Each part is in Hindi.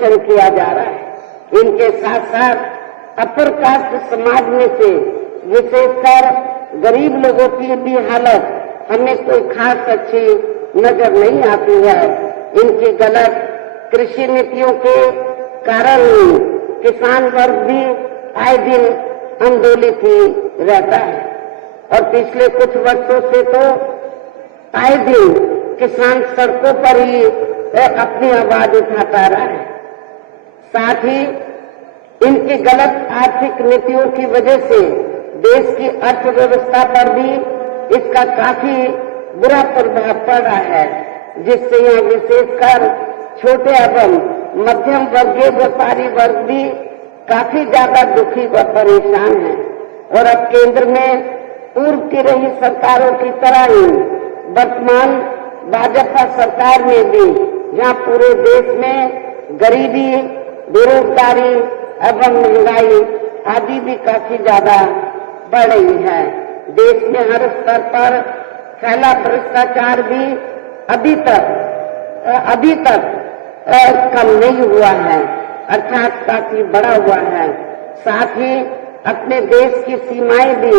शोषण किया जा रहा है। इनके साथ साथ अपर कास्ट समाज में से विशेषकर गरीब लोगों की भी हालत हमें कोई खास अच्छी नजर नहीं आती है। इनकी गलत कृषि नीतियों के कारण किसान वर्ग भी आए दिन आंदोलित ही रहता है और पिछले कुछ वर्षों से तो आए दिन किसान सड़कों पर ही अपनी आवाज उठाता रहा है। साथ ही इनकी गलत आर्थिक नीतियों की वजह से देश की अर्थव्यवस्था पर भी इसका काफी बुरा प्रभाव पड़ रहा है, जिससे यहाँ विशेषकर छोटे एवं मध्यम वर्गीय व्यापारी वर्ग भी काफी ज्यादा दुखी व परेशान है। और अब केंद्र में पूर्व की रही सरकारों की तरह ही वर्तमान भाजपा सरकार में भी जहाँ पूरे देश में गरीबी, बेरोजगारी एवं महंगाई आदि भी काफी ज्यादा बढ़ रही है। देश में हर स्तर पर फैला भ्रष्टाचार भी अभी तक कम नहीं हुआ है, अर्थात काफी बड़ा हुआ है। साथ ही अपने देश की सीमाएं भी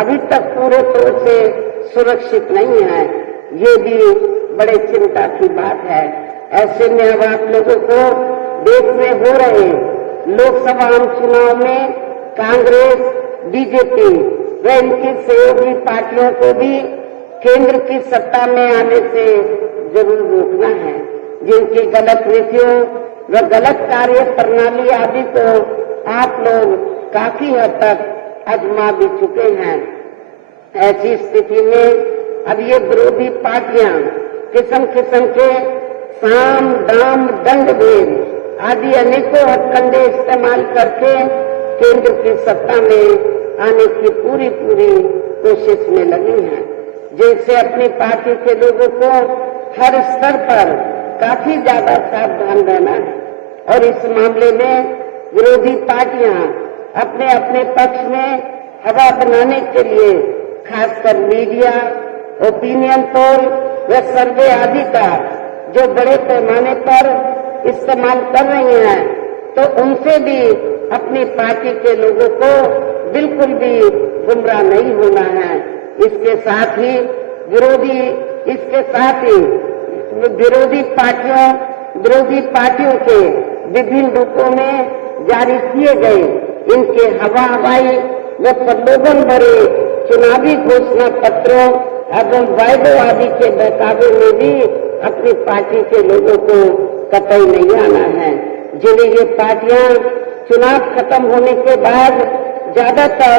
अभी तक पूरे तौर से सुरक्षित नहीं है। ये भी बड़े चिंता की बात है। ऐसे में अब आप लोगों को देश में हो रहे लोकसभा आम चुनाव में कांग्रेस, बीजेपी व इनकी सहयोगी पार्टियों को भी केंद्र की सत्ता में आने से जरूर रोकना है। जिनकी गलत नीतियों व गलत कार्य प्रणाली आदि को आप लोग काफी हद तक आजमा भी चुके हैं। ऐसी स्थिति में अब ये विरोधी पार्टियां किस्म किस्म के साम, दाम, दंड भेद आदि अनेकों हथकंडे इस्तेमाल करके केंद्र की सत्ता में आने की पूरी कोशिश में लगी हैं, जिनसे अपनी पार्टी के लोगों को हर स्तर पर काफी ज्यादा सावधान रहना है। और इस मामले में विरोधी पार्टियां अपने अपने पक्ष में हवा बनाने के लिए खासकर मीडिया, ओपिनियन पोल व सर्वे आदि का जो बड़े पैमाने पर इस्तेमाल कर रही हैं, तो उनसे भी अपनी पार्टी के लोगों को बिल्कुल भी गुमराह नहीं होना है। इसके साथ ही विरोधी पार्टियों के विभिन्न रूपों में जारी किए गए इनके हवाई व प्रलोभन भरे चुनावी घोषणा पत्रों एवं वायदों आदि के बहकावे में भी अपनी पार्टी के लोगों को कतई नहीं आना है। जिन्हें ये पार्टियां चुनाव खत्म होने के बाद ज्यादातर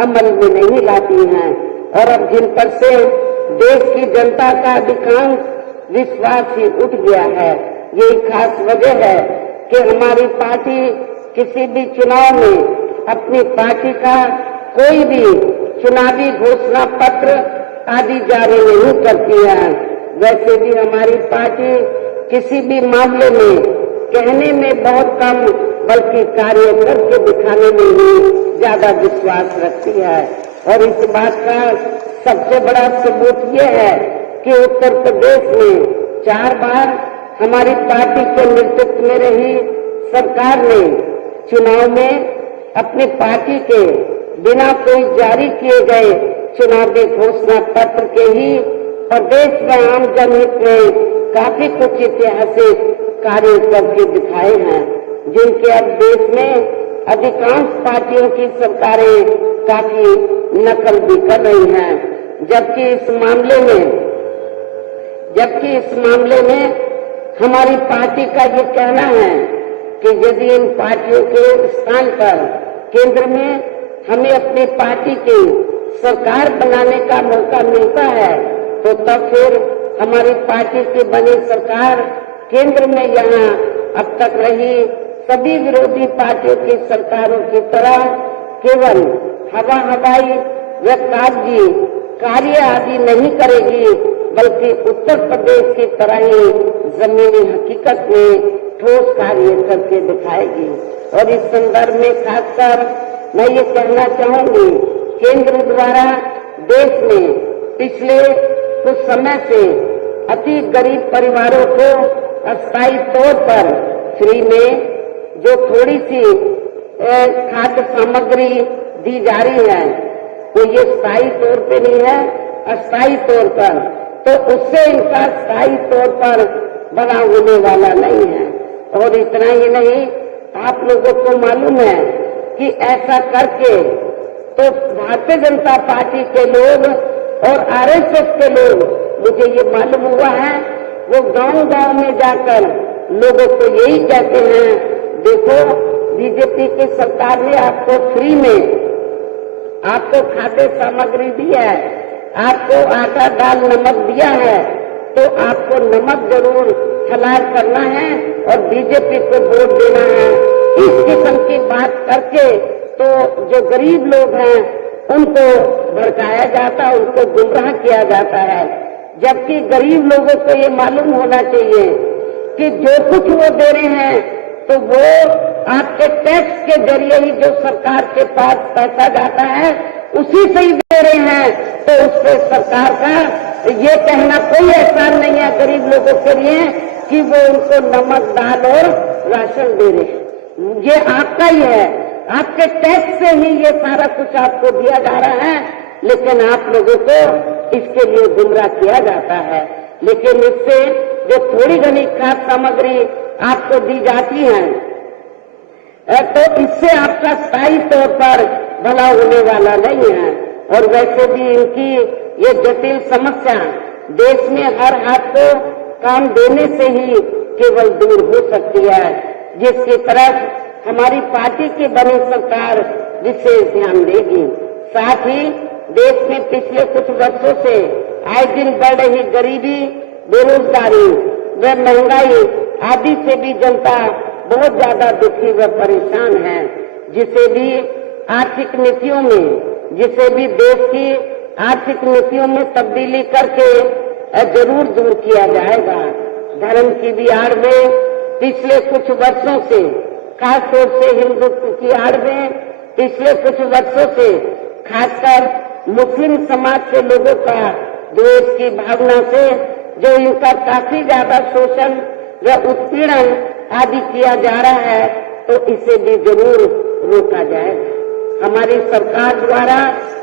अमल में नहीं लाती हैं और अब जिन पर से देश की जनता का अधिकांश विश्वास ही उठ गया है। यही खास वजह है कि हमारी पार्टी किसी भी चुनाव में अपनी पार्टी का कोई भी चुनावी घोषणा पत्र आदि जारी नहीं करती है। वैसे भी हमारी पार्टी किसी भी मामले में कहने में बहुत कम बल्कि कार्य करके दिखाने में ही ज्यादा विश्वास रखती है। और इस बात का सबसे बड़ा सबूत ये है कि उत्तर प्रदेश में 4 बार हमारी पार्टी के नेतृत्व में रही सरकार ने चुनाव में अपनी पार्टी के बिना कोई जारी किए गए चुनावी घोषणा पत्र के ही प्रदेश व आम जनहित में काफी कुछ ऐतिहासिक कार्य करके दिखाए हैं, जिनके अब देश में अधिकांश पार्टियों की सरकारें काफी नकल भी कर रही हैं। जबकि इस मामले में हमारी पार्टी का ये कहना है कि यदि इन पार्टियों के स्थान पर केंद्र में हमें अपनी पार्टी की सरकार बनाने का मौका मिलता है, तो तब फिर हमारी पार्टी की बनी सरकार केंद्र में यहाँ अब तक रही सभी विरोधी पार्टियों की सरकारों की तरह केवल हवाई व कागजी कार्य आदि नहीं करेगी, बल्कि उत्तर प्रदेश की तरह ही जमीनी हकीकत में ठोस कार्य करके दिखाएगी। और इस संदर्भ में खासकर मैं ये कहना चाहूंगी, केंद्र द्वारा देश में पिछले कुछ समय से अति गरीब परिवारों को अस्थायी तौर पर फ्री में जो थोड़ी सी खाद्य सामग्री दी जा रही है वो ये स्थायी तौर पे नहीं है, अस्थायी तौर पर, तो उससे इनका स्थायी तौर पर बना होने वाला नहीं है। और इतना ही नहीं, आप लोगों को मालूम है कि ऐसा करके तो भारतीय जनता पार्टी के लोग और आरएसएस के लोग, मुझे ये मालूम हुआ है, वो गांव-गांव में जाकर लोगों को यही कहते हैं, देखो बीजेपी की सरकार ने आपको फ्री में आपको खाद्य सामग्री दी है, आपको आटा दाल नमक दिया है, तो आपको नमक जरूर हलाल करना है और बीजेपी को वोट देना है। इस किस्म की बात करके तो जो गरीब लोग हैं उनको भड़काया जाता है, उनको गुमराह किया जाता है। जबकि गरीब लोगों को ये मालूम होना चाहिए कि जो कुछ वो दे रहे हैं तो वो आपके टैक्स के जरिए ही जो सरकार के पास पैसा जाता है उसी से ही दे रहे हैं, तो उससे सरकार का ये कहना कोई एहसान नहीं है गरीब लोगों के लिए कि वो उनको नमक दाल और राशन दे रहे हैं। ये आपका ही है, आपके टैक्स से ही ये सारा कुछ आपको दिया जा रहा है, लेकिन आप लोगों को इसके लिए गुमराह किया जाता है। लेकिन इससे जो थोड़ी घनी खाद्य सामग्री आपको दी जाती है तो इससे आपका स्थायी तौर पर भला होने वाला नहीं है। और वैसे भी इनकी ये जटिल समस्या देश में हर हाथ को काम देने से ही केवल दूर हो सकती है, जिसकी तरफ हमारी पार्टी की बनी सरकार विशेष ध्यान देगी। साथ ही देश में पिछले कुछ वर्षों से आए दिन बढ़ रही गरीबी, बेरोजगारी व महंगाई आदि से भी जनता बहुत ज्यादा दुखी व परेशान है, जिसे भी आर्थिक नीतियों में, जिसे भी देश की आर्थिक नीतियों में तब्दीली करके जरूर दूर किया जाएगा। धर्म की भी आड़ में पिछले कुछ वर्षों से, खासतौर से हिंदुत्व की आड़ में पिछले कुछ वर्षों से खासकर मुस्लिम समाज के लोगों का द्वेष की भावना से जो इनका काफी ज्यादा शोषण व उत्पीड़न आदि किया जा रहा है, तो इसे भी जरूर रोका जाएगा। हमारी सरकार द्वारा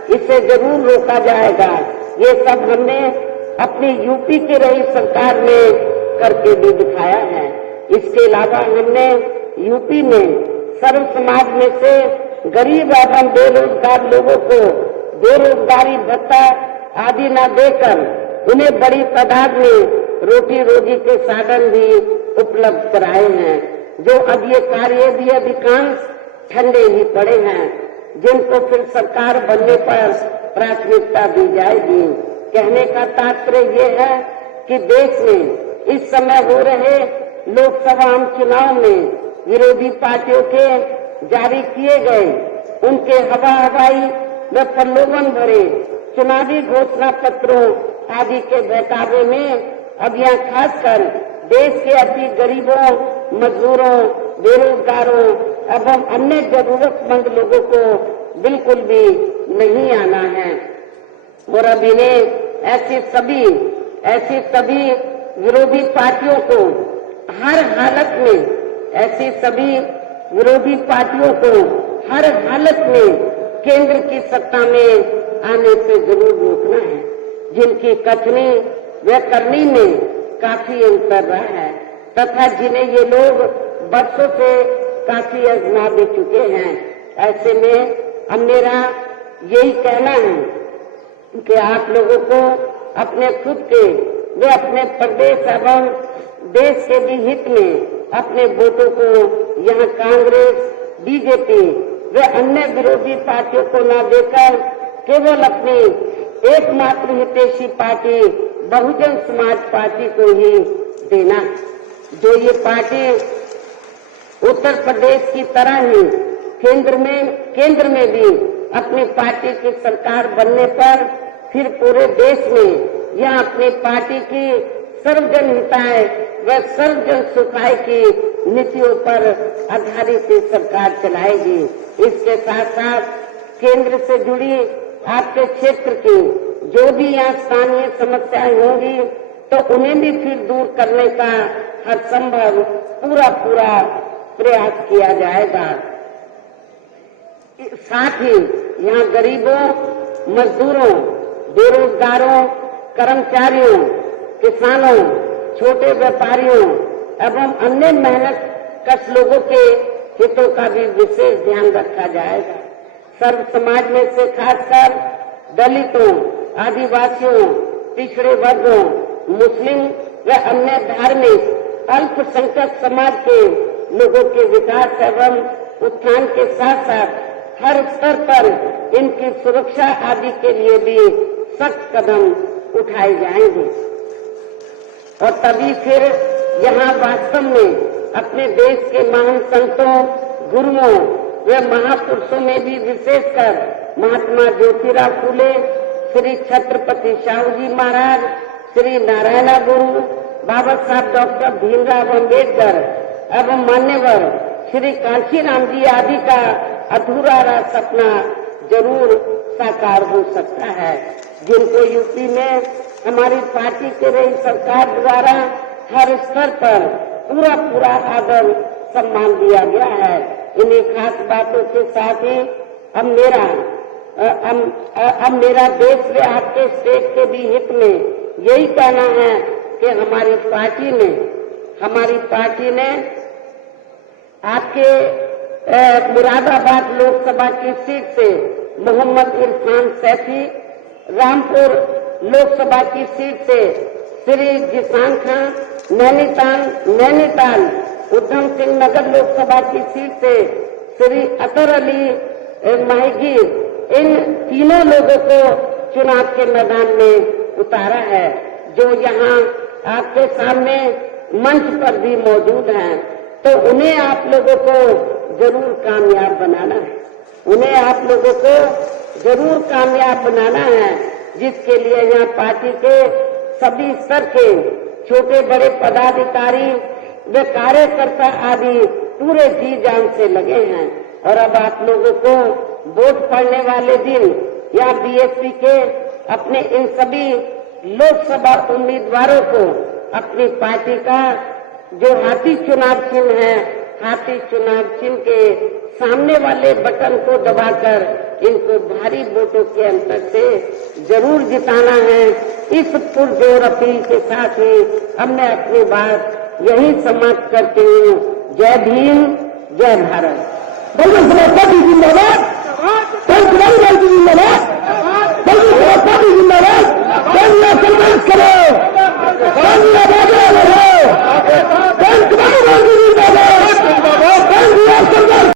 इसे जरूर रोका जाएगा। ये सब हमने अपनी यूपी की रही सरकार में करके भी दिखाया है। इसके अलावा हमने यूपी में सर्व समाज में से गरीब एवं बेरोजगार लोगों को बेरोजगारी भत्ता आदि न देकर उन्हें बड़ी तादाद में रोटी रोजी के साधन भी उपलब्ध कराए हैं। जो अब ये कार्य भी अधिकांश ठंडे ही पड़े हैं, जिनको फिर सरकार बनने पर प्राथमिकता दी जाएगी। कहने का तात्पर्य ये है कि देश में इस समय हो रहे लोकसभा आम चुनाव में विरोधी पार्टियों के जारी किए गए उनके हवाई व प्रलोभन भरे चुनावी घोषणा पत्रों आदि के बहकावे में अब यहाँ खासकर देश के अति गरीबों, मजदूरों, बेरोजगारों एवं अन्य जरूरतमंद लोगों को बिल्कुल भी नहीं आना है। और अब इन्हें ऐसी सभी विरोधी पार्टियों को हर हालत में, ऐसी सभी विरोधी पार्टियों को हर हालत में केंद्र की सत्ता में आने से जरूर रोकना है, जिनकी कथनी व करनी में काफी अंतर रहा है तथा जिन्हें ये लोग बरसों से काफी आजमा भी चुके हैं। ऐसे में अब मेरा यही कहना है कि आप लोगों को अपने खुद के व अपने प्रदेश एवं देश के भी हित में अपने वोटों को यहाँ कांग्रेस, बीजेपी व अन्य विरोधी पार्टियों को न देकर केवल अपनी एकमात्र हितैषी पार्टी बहुजन समाज पार्टी को ही देना। जो ये पार्टी उत्तर प्रदेश की तरह ही केंद्र में भी अपनी पार्टी की सरकार बनने पर फिर पूरे देश में यह अपनी पार्टी की सर्वजन हिताय व सर्वजन सुखाय की नीतियों पर आधारित सरकार चलाएगी। इसके साथ साथ केंद्र से जुड़ी आपके क्षेत्र की जो भी यहाँ स्थानीय समस्याएं होंगी तो उन्हें भी फिर दूर करने का हर संभव पूरा प्रयास किया जाएगा। साथ ही यहाँ गरीबों, मजदूरों, बेरोजगारों, कर्मचारियों, किसानों, छोटे व्यापारियों एवं अन्य मेहनत कश लोगों के हितों का भी विशेष ध्यान रखा जाएगा। सर्व समाज में से खासकर दलितों, आदिवासियों, पिछड़े वर्गों, मुस्लिम व अन्य धार्मिक अल्पसंख्यक समाज के लोगों के विकास एवं उत्थान के साथ साथ हर स्तर पर इनकी सुरक्षा आदि के लिए भी सख्त कदम उठाए जाएंगे। और तभी फिर यहाँ वास्तव में अपने देश के महान संतों, गुरुओं व महापुरुषों में भी विशेषकर महात्मा ज्योतिराव फूले, श्री छत्रपति शाहू जी महाराज, श्री नारायण गुरु, बाबा साहब डॉक्टर भीमराव अम्बेडकर एवं मान्यवर श्री कांशीराम जी आदि का अधूरा रहा सपना जरूर साकार हो सकता है, जिनको यूपी में हमारी पार्टी के रही सरकार द्वारा हर स्तर पर पूरा आदर सम्मान दिया गया है। इन्हीं खास बातों के साथ ही अब मेरा देश व आपके स्टेट के भी हित में यही कहना है कि हमारी पार्टी ने आपके मुरादाबाद लोकसभा की सीट से मोहम्मद इरफान सैफी, रामपुर लोकसभा की सीट से श्री जिसान खान, नैनीताल उधम सिंह नगर लोकसभा की सीट से श्री अतर अली माहीगीर, इन तीनों लोगों को चुनाव के मैदान में उतारा है, जो यहाँ आपके सामने मंच पर भी मौजूद हैं। तो उन्हें आप लोगों को जरूर कामयाब बनाना है, उन्हें आप लोगों को जरूर कामयाब बनाना है, जिसके लिए यहाँ पार्टी के सभी स्तर के छोटे बड़े पदाधिकारी व कार्यकर्ता आदि पूरे जी जान से लगे हैं। और अब आप लोगों को वोट पड़ने वाले दिन या बीएसपी के अपने इन सभी लोकसभा उम्मीदवारों को अपनी पार्टी का जो हाथी चुनाव चिन्ह है, हाथी चुनाव चिन्ह के सामने वाले बटन को दबाकर इनको भारी वोटों के अंतर से जरूर जिताना है। इस पुरजोर अपील के साथ ही हमने अपनी बात यही समाप्त करते हुए जय भीम, जय भारत। बहुजन समाज पार्टी जिंदाबाद, बहुजन पार्टी जिंदाबाद, बहुजन समाज पार्टी जिंदाबाद। करो